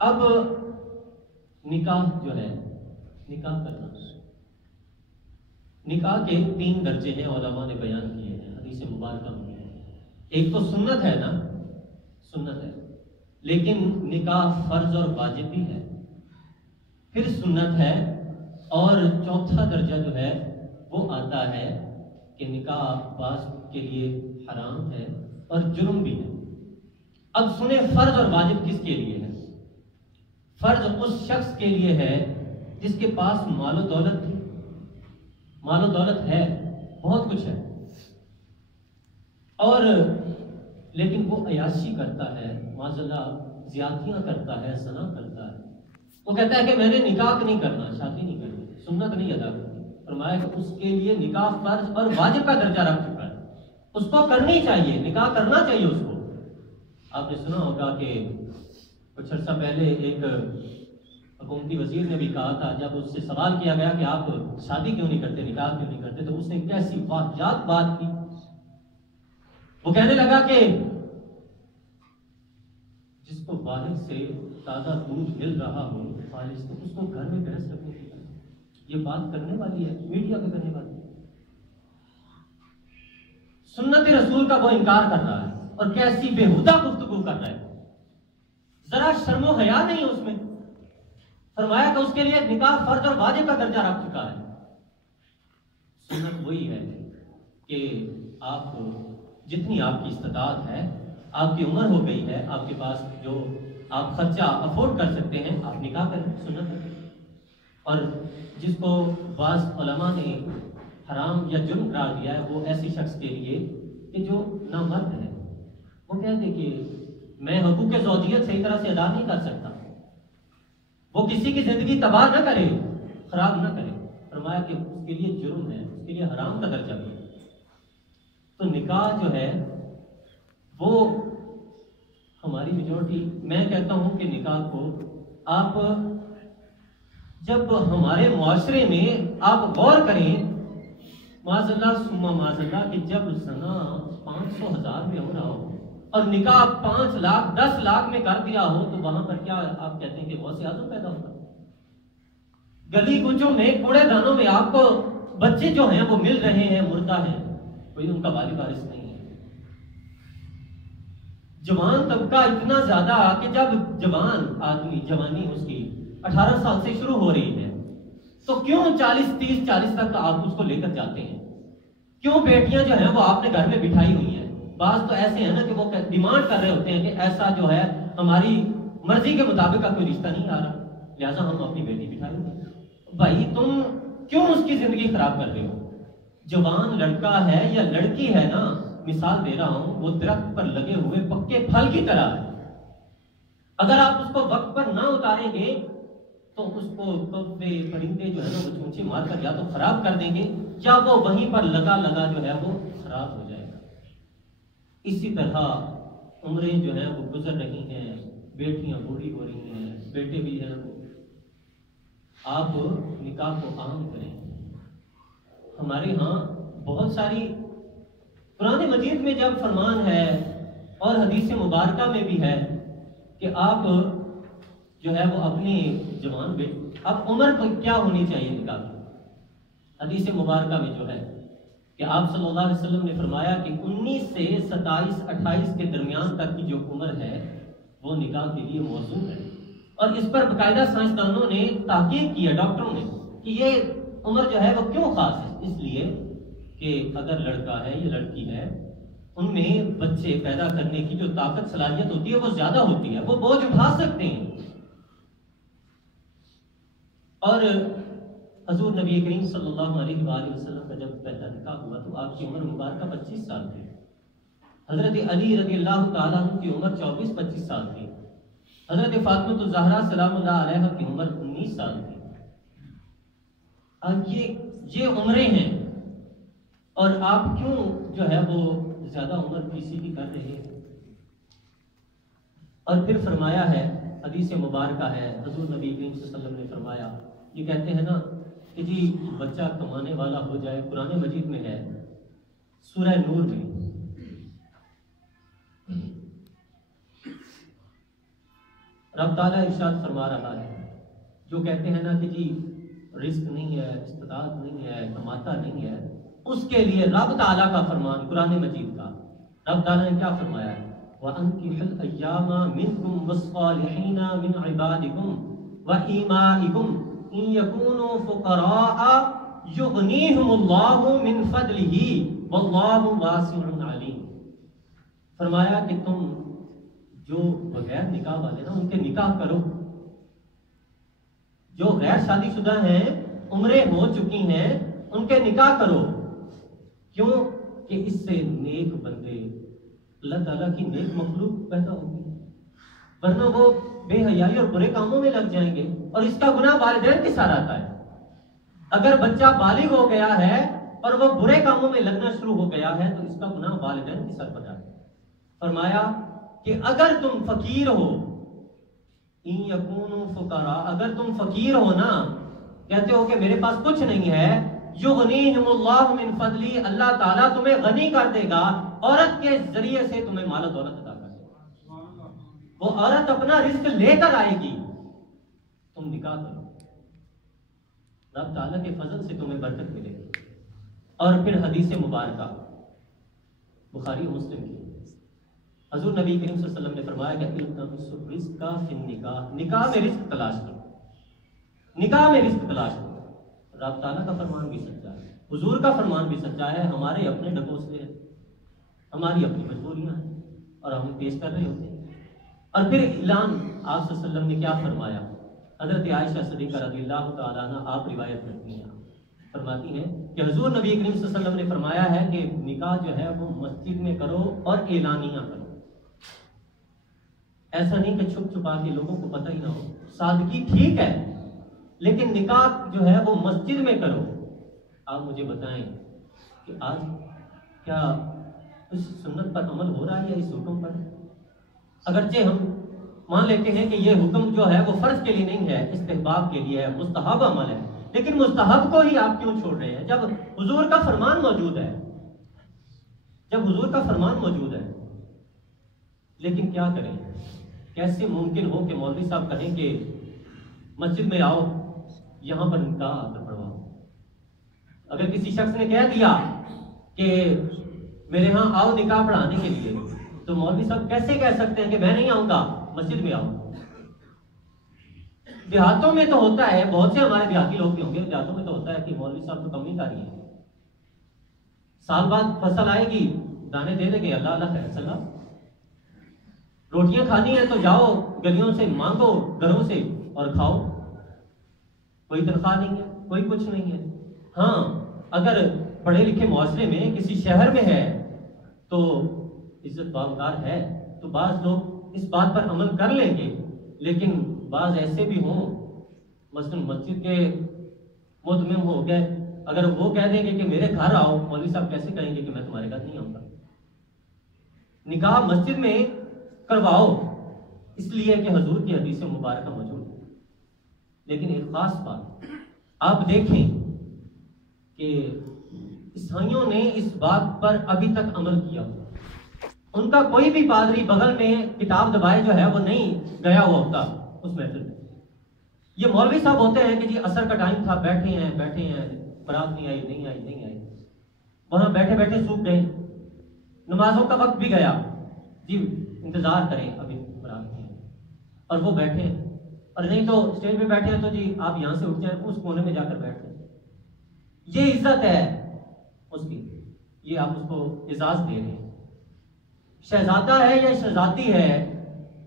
اب نکاح جو ہے، نکاح کرنا، نکاح کے 3 درجے ہیں، علماء نے بیان کیے ہیں حدیث مبارکہ میں۔ ایک تو سنت ہے نا، سنت ہے، لیکن نکاح فرض اور واجب بھی ہے، پھر سنت ہے، اور چوتھا درجہ جو ہے وہ آتا ہے کہ نکاح بعض کے لیے حرام ہے اور جرم بھی ہے۔ اب سنیں فرض اور واجب کس کے لیے ہے؟ فرض اس شخص کے لیے ہے جس کے پاس مال و دولت تھی، مال و دولت ہے، بہت کچھ ہے، اور لیکن وہ عیاشی کرتا ہے، معاذ اللہ زیادتیاں کرتا ہے، زنا کرتا ہے، وہ کہتا ہے کہ میں نے نکاح نہیں کرنا، شادی نہیں کرنی، سنت نہیں ادا کرنی۔ فرمایا کہ اس کے لیے نکاح فرض اور واجب کا درجہ رکھ چکا ہے، اس کو کرنی چاہیے، نکاح کرنا چاہیے اس کو۔ آپ نے سنا ہوگا کہ کچھ عرصہ پہلے ایک حکومتی وزیر نے بھی کہا تھا، جب اس سے سوال کیا گیا کہ آپ شادی کیوں نہیں کرتے، نکاح کیوں نہیں کرتے، تو اس نے کیسی واقعات بات کی۔ وہ کہنے لگا کہ جس کو والد سے تازہ دودھ مل رہا ہو خالص، تو اس کو گھر میں گرہست رکھنے کی یہ بات کرنے والی ہے، میڈیا پہ کرنے والی ہے۔ سنت رسول کا وہ انکار کر رہا ہے اور کیسی بےہودہ گفتگو کر رہا ہے، ذرا شرم و حیا نہیں اس میں۔ فرمایا کہ اس کے لیے نکاح فرض اور واجب کا درجہ رکھ چکا ہے۔ سنت وہی ہے کہ آپ جتنی آپ کی استطاعت ہے، آپ کی عمر ہو گئی ہے، آپ کے پاس جو آپ خرچہ افورڈ کر سکتے ہیں، آپ نکاح کریں، سنت ہے۔ اور جس کو بعض علماء نے حرام یا جرم قرار دیا ہے، وہ ایسے شخص کے لیے کہ جو نامرد ہے، وہ کہتے کہ میں حقوق زوجیت صحیح طرح سے ادا نہیں کر سکتا، وہ کسی کی زندگی تباہ نہ کرے، خراب نہ کرے۔ فرمایا کہ اس کے لیے جرم ہے، اس کے لیے حرام کا درجہ بھی ہے۔ تو نکاح جو ہے وہ ہماری میجورٹی، میں کہتا ہوں کہ نکاح کو آپ جب ہمارے معاشرے میں آپ غور کریں، معاذ اللہ ثم معاذ اللہ، کہ جب زنا 500,000 میں ہو رہا ہو اور نکاح 5 لاکھ 10 لاکھ میں کر دیا ہو، تو وہاں پر کیا آپ کہتے ہیں کہ غوث اعظم پیدا ہوگا؟ گلی کوچوں میں، کوڑے دانوں میں آپ کو بچے جو ہیں وہ مل رہے ہیں، مردہ ہیں، کوئی ان کا والی وارث نہیں ہے۔ جوان طبقہ اتنا زیادہ کہ جب جوان آدمی، جوانی اس کی 18 سال سے شروع ہو رہی ہے، تو کیوں 40 تک آپ اس کو لے کر جاتے ہیں؟ کیوں بیٹیاں جو ہیں وہ آپ نے گھر میں بٹھائی ہوئی ہیں؟ بعض تو ایسے ہیں نا کہ وہ ڈیمانڈ کر رہے ہوتے ہیں کہ ایسا جو ہے ہماری مرضی کے مطابق کا کوئی رشتہ نہیں آ رہا، لہٰذا ہم اپنی بیٹی بٹھائیں گے۔ بھائی تم کیوں اس کی زندگی خراب کر رہے ہو؟ جوان لڑکا ہے یا لڑکی ہے نا، مثال دے رہا ہوں، وہ درخت پر لگے ہوئے پکے پھل کی طرح ہے، اگر آپ اس کو وقت پر نہ اتاریں گے تو اس کو پرندے جو ہے نا وہ چونچے مار کر یا تو خراب کر دیں گے، یا وہ وہیں پر لگا جو ہے وہ خراب ہو جائے گا۔ اسی طرح عمریں جو ہیں وہ گزر رہی ہیں، بیٹیاں بوڑھی ہو رہی ہیں، بیٹے بھی ہیں، آپ نکاح کو عام کریں۔ ہمارے ہاں بہت ساری قرآن مجید میں جب فرمان ہے اور حدیث مبارکہ میں بھی ہے کہ آپ جو ہے وہ اپنی جوان بیٹی، اب عمر کیا ہونی چاہیے نکاح کی؟ حدیث مبارکہ میں جو ہے کہ آپ صلی اللہ علیہ وسلم نے فرمایا کہ 19 سے 27-28 کے درمیان تک کی جو عمر ہے وہ نکاح کے لیے موزوں ہے، اور اس پر باقاعدہ سائنسدانوں نے تحقیق کی ہے، ڈاکٹروں نے، کہ یہ عمر جو ہے وہ کیوں خاص ہے؟ اس لیے کہ اگر لڑکا ہے یا لڑکی ہے، ان میں بچے پیدا کرنے کی جو طاقت صلاحیت ہوتی ہے وہ زیادہ ہوتی ہے، وہ بوجھ اٹھا سکتے ہیں۔ اور حضور نبی کریم صلی اللہ علیہ وآلہ وسلم کا جب پہلا نکاح ہوا تو آپ کی عمر مبارکہ 25 سال تھی، حضرت علی رضی اللہ تعالیٰ عنہ کی عمر 24-25 سال تھی، حضرت فاطمہ الزہرا سلام اللہ علیہ کی عمر 19 سال تھی۔ اب یہ عمریں ہیں، اور آپ کیوں جو ہے وہ زیادہ عمر کسی کی کر رہے ہیں؟ اور پھر فرمایا ہے، حدیث مبارکہ ہے، حضور نبی کریم صلی اللہ علیہ وسلم نے فرمایا، یہ کہتے ہیں نا کہ جی بچہ کمانے والا ہو جائے، قرآن مجید میں ہے، سورہ نور میں، رب تعالیٰ ارشاد فرما رہا ہے، جو کہتے ہیں نا کہ جی رزق نہیں ہے، استطاعت نہیں ہے، کماتا نہیں ہے، اس کے لیے رب تعالیٰ کا فرمان قرآن مجید کا، رب تعالیٰ نے کیا فرمایا ہے؟ وَأَنكِحُوا الْأَيَّامَ مِنكُمْ وَالصَّالِحِينَ مِنْ عِبَادِكُمْ وَإِمَائِكُمْ إِنْ يَكُونُوا فُقَرَاءَ يُغْنِيهُمُ اللَّهُ مِنْ فَضْلِهِ وَاللَّهُ وَاسِعٌ عَلِيمٌ۔ فرمایا کہ تم جو بغیر نکاح والے نا ان کے نکاح کرو، جو غیر شادی شدہ ہیں، عمریں ہو چکی ہیں، ان کے نکاح کرو۔ کیوں کہ اس سے نیک بندے، اللہ تعالیٰ کی نیک مخلوق پیدا ہوگی، ورنہ وہ بے حیائی اور برے کاموں میں لگ جائیں گے، اور اس کا گناہ والدین کے ساتھ آتا ہے۔ اگر بچہ بالغ ہو گیا ہے اور وہ برے کاموں میں لگنا شروع ہو گیا ہے تو اس کا گناہ والدین کے ساتھ پڑتا ہے۔ فرمایا کہ اگر تم فقیر ہو، ان یکونوا فقراء، اگر تم فقیر ہو نا، کہتے ہو کہ میرے پاس کچھ نہیں ہے، یغنیہم اللہ من فضلی، اللہ تعالیٰ تمہیں غنی کر دے گا، عورت کے ذریعے سے تمہیں مال و دولت عطا کر دے گا، وہ عورت اپنا رزق لے کر آئے گی، تم نکاح کرو، رب تعالیٰ کے فضل سے تمہیں برکت ملے گی۔ اور پھر حدیث مبارکہ بخاری و مسلم کی، حضور نبی کریم صلی اللہ علیہ وسلم نے فرمایا کہ التمسوا الرزق فی النکاح، نکاح میں رزق تلاش کرو، نکاح میں رزق تلاش کرو۔ رب تعالیٰ کا فرمان بھی سچا ہے، حضور کا فرمان بھی سچا ہے، ہمارے اپنے ڈھکوسلے ہیں، ہماری اپنی مجبوریاں ہیں اور ہم پیش کر رہے ہوتے ہیں۔ اور پھر اعلان آپ صلی اللہ علیہ وسلم نے کیا فرمایا؟ حضرت عائشہ صدیقہ رضی اللہ تعالیٰ عنہ آپ روایت کرتی ہیں، فرماتی ہیں کہ حضور نبی کریم صلی اللہ علیہ وسلم نے فرمایا ہے کہ نکاح جو ہے وہ مسجد میں کرو اور اعلانیہ کرو، ایسا نہیں کہ چھپ چھپا کے لوگوں کو پتہ ہی نہ ہو۔ سادگی ٹھیک ہے لیکن نکاح جو ہے وہ مسجد میں کرو۔ آپ مجھے بتائیں کہ آج کیا اس سنت پر عمل ہو رہا ہے یا اس حکم پر؟ اگرچہ ہم مان لیتے ہیں کہ یہ حکم جو ہے وہ فرض کے لیے نہیں ہے، استحباب کے لیے ہے، مستحب عمل ہے، لیکن مستحب کو ہی آپ کیوں چھوڑ رہے ہیں جب حضور کا فرمان موجود ہے، جب حضور کا فرمان موجود ہے؟ لیکن کیا کریں، کیسے ممکن ہو کہ مولوی صاحب کہیں کہ مسجد میں آؤ، یہاں پر نکاح آ کر پڑھواؤ۔ اگر کسی شخص نے کہہ دیا کہ میرے ہاں آؤ نکاح پڑھانے کے لیے، تو مولوی صاحب کیسے کہہ سکتے ہیں کہ میں نہیں آؤں گا، مسجد میں آؤں؟ دیہاتوں میں تو ہوتا ہے، بہت سے ہمارے دیہاتی لوگ بھی ہوں گے، دیہاتوں میں تو ہوتا ہے کہ مولوی صاحب تو کم ہی کاری ہے، سال بعد فصل آئے گی، دانے دے دیں گے، اللہ اللہ خیر صلاح، روٹیاں کھانی ہے تو جاؤ گلیوں سے مانگو، گھروں سے اور کھاؤ، کوئی تنخواہ نہیں ہے، کوئی کچھ نہیں ہے۔ ہاں اگر پڑھے لکھے معاشرے میں کسی شہر میں ہے تو عزت باوقار ہے، تو بعض لوگ اس بات پر عمل کر لیں گے، لیکن بعض ایسے بھی ہوں، مثلا مسجد کے متمم ہو گئے، اگر وہ کہہ دیں گے کہ میرے گھر آؤ، مولوی صاحب کیسے کہیں گے کہ میں تمہارے گھر نہیں آؤں گا؟ نکاح مسجد میں کرواؤ، اس لیے کہ حضور کی حدیث مبارکہ موجود ہے۔ لیکن ایک خاص بات آپ دیکھیں کہ عیسائیوں نے اس بات پر ابھی تک عمل کیا، ان کا کوئی بھی پادری بغل میں کتاب دبائے جو ہے وہ نہیں گیا ہوا ہوتا اس محفل میں۔ یہ مولوی صاحب ہوتے ہیں کہ جی عصر کا ٹائم تھا، بیٹھے ہیں برات نہیں آئی، وہاں بیٹھے بیٹھے سوکھ گئے، نمازوں کا وقت بھی گیا، جی انتظار کریں ابھی برات نہیں آئی، اور وہ بیٹھے ہیں، اور نہیں تو اسٹیج پہ بیٹھے ہیں تو جی آپ یہاں سے اٹھ جائیں، اس کونے میں جا کر بیٹھ جائیں۔ یہ عزت ہے اس کی، یہ آپ اس کو اعزاز دے رہے ہیں۔ شہزادہ ہے یا شہزادی ہے،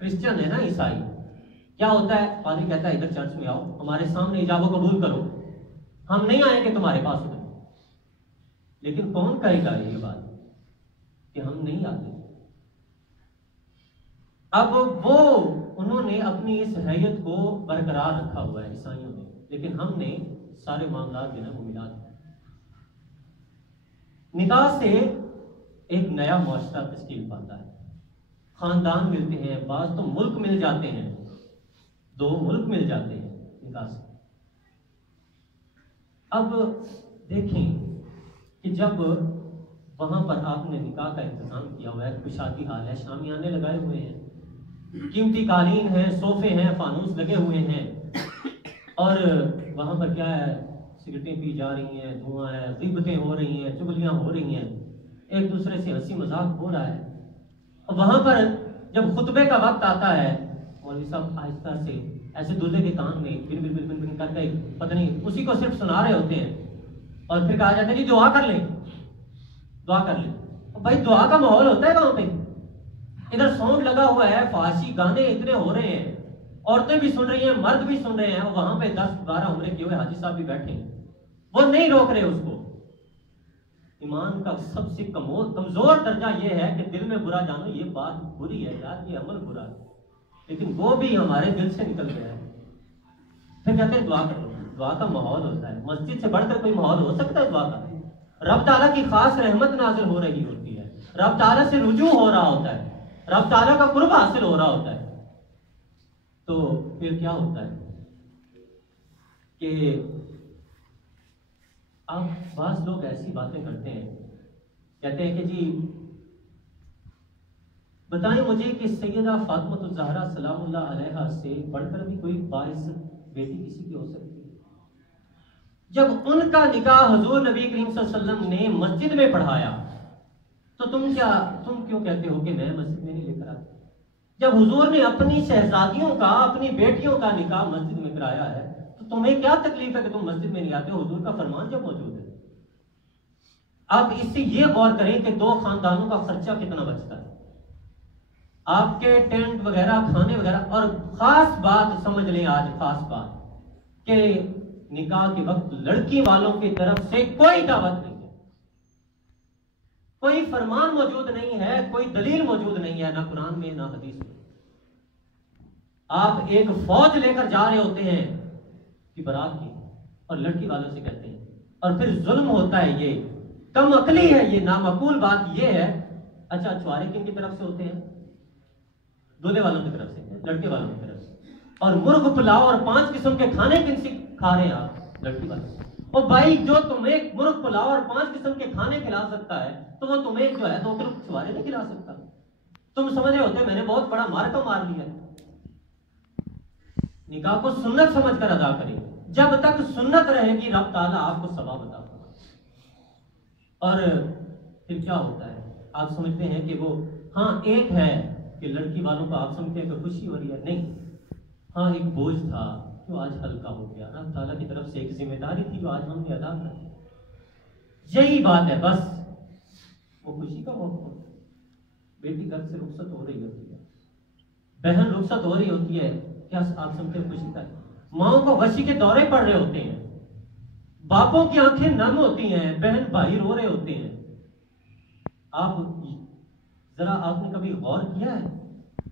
کرسچن ہے نا عیسائی، کیا ہوتا ہے؟ پادری کہتا ہے ادھر چرچ میں آؤ، ہمارے سامنے ایجاب و قبول کرو، ہم نہیں آئیں گے تمہارے پاس ادھر۔ لیکن کون کہے گا یہ بات کہ ہم نہیں آتے؟ اب وہ انہوں نے اپنی اس حیت کو برقرار رکھا ہوا ہے عیسائیوں نے، لیکن ہم نے سارے معاملات جو ہے وہ ملا دیا۔ نکاح سے ایک نیا معاشرہ تشکیل پاتا ہے، خاندان ملتے ہیں، بعض تو ملک مل جاتے ہیں، 2 ملک مل جاتے ہیں نکاح سے۔ اب دیکھیں کہ جب وہاں پر آپ نے نکاح کا انتظام کیا ہوا ہے، کشادی حال ہے، شامیانے لگائے ہوئے ہیں، قیمتی قالین ہیں، صوفے ہیں، فانوس لگے ہوئے ہیں، اور وہاں پر کیا ہے، سگریٹیں پی جا رہی ہیں، دھواں ہے، غیبتیں ہو رہی ہیں، چغلیاں ہو رہی ہیں، ایک دوسرے سے ہنسی مذاق ہو رہا ہے. اور وہاں پر جب خطبے کا وقت آتا ہے، مولوی صاحب آہستہ سے ایسے دلہے کے کان میں بن بن بن بن بن کر کے پتہ نہیں اسی کو صرف سنا رہے ہوتے ہیں، اور پھر کہا جاتا ہے جی دعا کر لیں، دعا کر لیں. بھائی دعا کا ماحول ہوتا ہے وہاں پہ، ادھر ساؤنڈ لگا ہوا ہے، فحاشی گانے اتنے ہو رہے ہیں، عورتیں بھی سن رہی ہیں، مرد بھی سن رہے ہیں، اور وہاں پہ 10-12 عمرے کیے ہوئے حاجی صاحب بھی بیٹھے ہیں، وہ نہیں روک رہے اس کو. ایمان کا سب سے کمزور درجہ یہ ہے کہ دل میں برا جانو یہ بات بری ہے یار، یہ عمل برا ہے، لیکن وہ بھی ہمارے دل سے نکل گیا ہے. پھر کہتے ہیں دعا کرو. دعا کا ماحول ہوتا ہے، مسجد سے بڑھ کر کوئی ماحول ہو سکتا ہے دعا کا؟ رب تعالیٰ کی خاص رحمت نازل ہو رہی ہوتی ہے، رب تعالیٰ سے رجوع ہو رہا ہوتا ہے، رب تعالیٰ کا قرب حاصل ہو رہا ہوتا ہے. تو پھر کیا ہوتا ہے کہ اب بعض لوگ ایسی باتیں کرتے ہیں، کہتے ہیں کہ جی بتائیں مجھے کہ سیدہ فاطمہ الزہرا سلام اللہ علیہا سے بڑھ کر بھی کوئی باعث بیٹی کسی کی ہو سکتی ہے؟ جب ان کا نکاح حضور نبی کریم صلی اللہ علیہ وسلم نے مسجد میں پڑھایا تو تم کیوں کہتے ہو کہ میں مسجد میں نہیں لے کر آتا؟ جب حضور نے اپنی شہزادیوں کا، اپنی بیٹیوں کا نکاح مسجد میں کرایا ہے تو تمہیں کیا تکلیف ہے کہ تم مسجد میں نہیں آتے ہو؟ حضور کا فرمان جب موجود ہے. آپ اس سے یہ غور کریں کہ 2 خاندانوں کا خرچہ کتنا بچتا ہے، آپ کے ٹینٹ وغیرہ، کھانے وغیرہ. اور خاص بات سمجھ لیں آج، خاص بات کہ نکاح کے وقت لڑکی والوں کی طرف سے کوئی دعوت نہیں ہے، کوئی فرمان موجود نہیں ہے، کوئی دلیل موجود نہیں ہے، نہ قرآن میں نہ حدیث میں. آپ ایک فوج لے کر جا رہے ہوتے ہیں کہ برات کی، اور لڑکی والوں سے کہتے ہیں، اور پھر ظلم ہوتا ہے. یہ کم عقلی ہے، یہ نامعقول بات یہ ہے. اچھا چھوارے کن کی طرف سے ہوتے ہیں؟ دولہے والوں کی طرف سے، لڑکے والوں کی طرف سے. اور مرغ پلاؤ اور 5 قسم کے کھانے کن سے کھا رہے ہیں آپ؟ لڑکی والوں سے. اور بھائی جو تمہیں مرغ پلاؤ اور 5 قسم کے کھانے کھلا سکتا ہے تو وہ تمہیں جو ہے 2 کلو چھوارے نہیں کھلا سکتا. تم سمجھ رہے ہوتے میں نے بہت بڑا مارکا مار لیا. نکاح کو سنت سمجھ کر ادا کریں، جب تک سنت رہے گی رب تعالیٰ آپ کو ثواب عطا کرے. اور پھر کیا ہوتا ہے، آپ سمجھتے ہیں کہ وہ ہاں ایک ہے کہ لڑکی والوں کو آپ سمجھتے ہیں کہ خوشی ہو رہی ہے، نہیں، ہاں ایک بوجھ تھا جو آج ہلکا ہو گیا. رب تعالیٰ کی طرف سے ایک ذمہ داری تھی جو آج ہم نے ادا کر دی. یہی بات ہے بس. وہ خوشی کا موقع ہوتا ہے، بیٹی گھر سے رخصت ہو رہی ہوتی ہے، بہن رخصت ہو رہی ہوتی ہے، کیا آپ سمجھتے ہیں خوشی کا؟ ماؤں کو غشی کے دورے پڑ رہے ہوتے ہیں، باپوں کی آنکھیں نم ہوتی ہیں، بہن بھائی رو رہے ہوتے ہیں. آپ ذرا آپ نے کبھی غور کیا ہے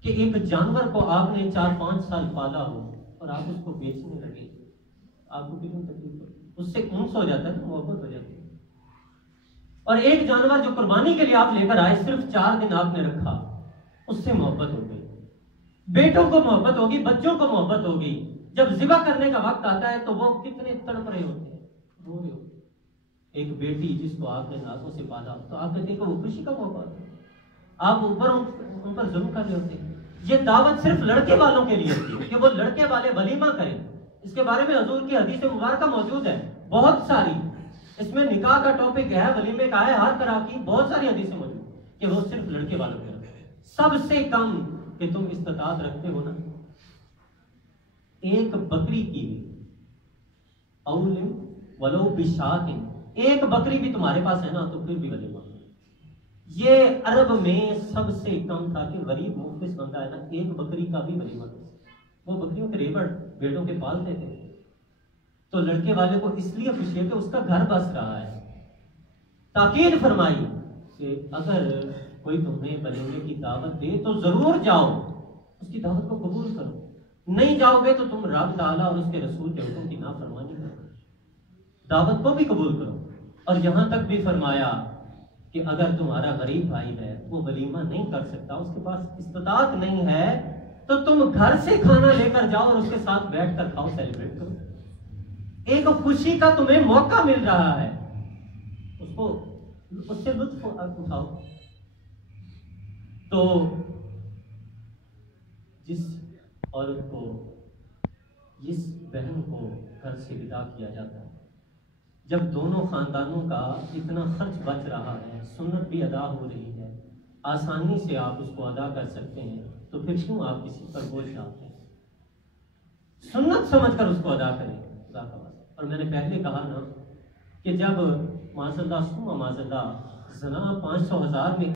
کہ ایک جانور کو آپ نے 4-5 سال پالا ہو اور آپ اس کو بیچنے لگے، آپ کو کتنی تکلیف ہوتی ہے؟ اس سے انس ہو جاتا ہے نا، محبت ہو جاتی ہے. اور ایک جانور جو قربانی کے لیے آپ لے کر آئے، صرف 4 دن آپ نے رکھا، اس سے محبت ہو گئی. بیٹوں کو محبت ہوگی، بچوں کو محبت ہوگی. جب ذبح کرنے کا وقت آتا ہے تو وہ کتنے تڑپ رہے ہوتے ہیں، رو رہے ہوتے ہیں. ایک بیٹی جس کو آپ نے نازوں سے پالا تو آپ کہتے ہیں کہ وہ خوشی کا موقع ہوتا ہے، آپ اوپر ان پر ظلم کر رہے ہوتے ہیں. یہ دعوت صرف لڑکے والوں کے لیے ہوتی ہے کہ وہ لڑکے والے ولیمہ کریں. اس کے بارے میں حضور کی حدیث مبارکہ موجود ہے بہت ساری. اس میں نکاح کا ٹاپک ہے، ولیمے کا ہے، ہر طرح کی بہت ساری حدیثیں موجود کہ وہ صرف لڑکے والوں کے لیے. سب سے کم کہ تم استطاعت رکھتے ہو نا، ایک بکری کی اولم ولو بشات، ایک بکری بھی تمہارے پاس ہے نا تو پھر بھی ولیمہ. یہ عرب میں سب سے کم تھا کہ غریب مفلس بندہ ہے نا، ایک بکری کا بھی ولیمہ. وہ بکریوں کے ریبڑ بیٹوں کے پالتے تھے. تو لڑکے والے کو اس لیے خوشی ہے کہ اس کا گھر بس رہا ہے. تاکید فرمائی کہ اگر کوئی تمہیں ولیمے کی دعوت دے تو ضرور جاؤ، اس کی دعوت کو قبول کرو. نہیں جاؤ گے تو تم رب تعالیٰ اور اس کے رسول کے حکم کی نافرمانی کرو. دعوت کو بھی قبول کرو. اور یہاں تک بھی فرمایا کہ اگر تمہارا غریب بھائی ہے وہ ولیمہ نہیں کر سکتا، اس کے پاس استطاعت نہیں ہے، تو تم گھر سے کھانا لے کر جاؤ اور اس کے ساتھ بیٹھ کر کھاؤ، سیلیبریٹ کرو. ایک خوشی کا تمہیں موقع مل رہا ہے، اس سے لطف اٹھاؤ. تو جس عورت کو، جس بہن کو گھر سے ودا کیا جاتا ہے، جب دونوں خاندانوں کا اتنا خرچ بچ رہا ہے، سنت بھی ادا ہو رہی ہے، آسانی سے آپ اس کو ادا کر سکتے ہیں، تو پھر کیوں آپ کسی پر بوجھ ڈالتے ہیں؟ سنت سمجھ کر اس کو ادا کریں خدا کا واسطہ۔ اور میں نے پہلے کہا نا کہ جب معاذ اللہ زنا 500,000 میں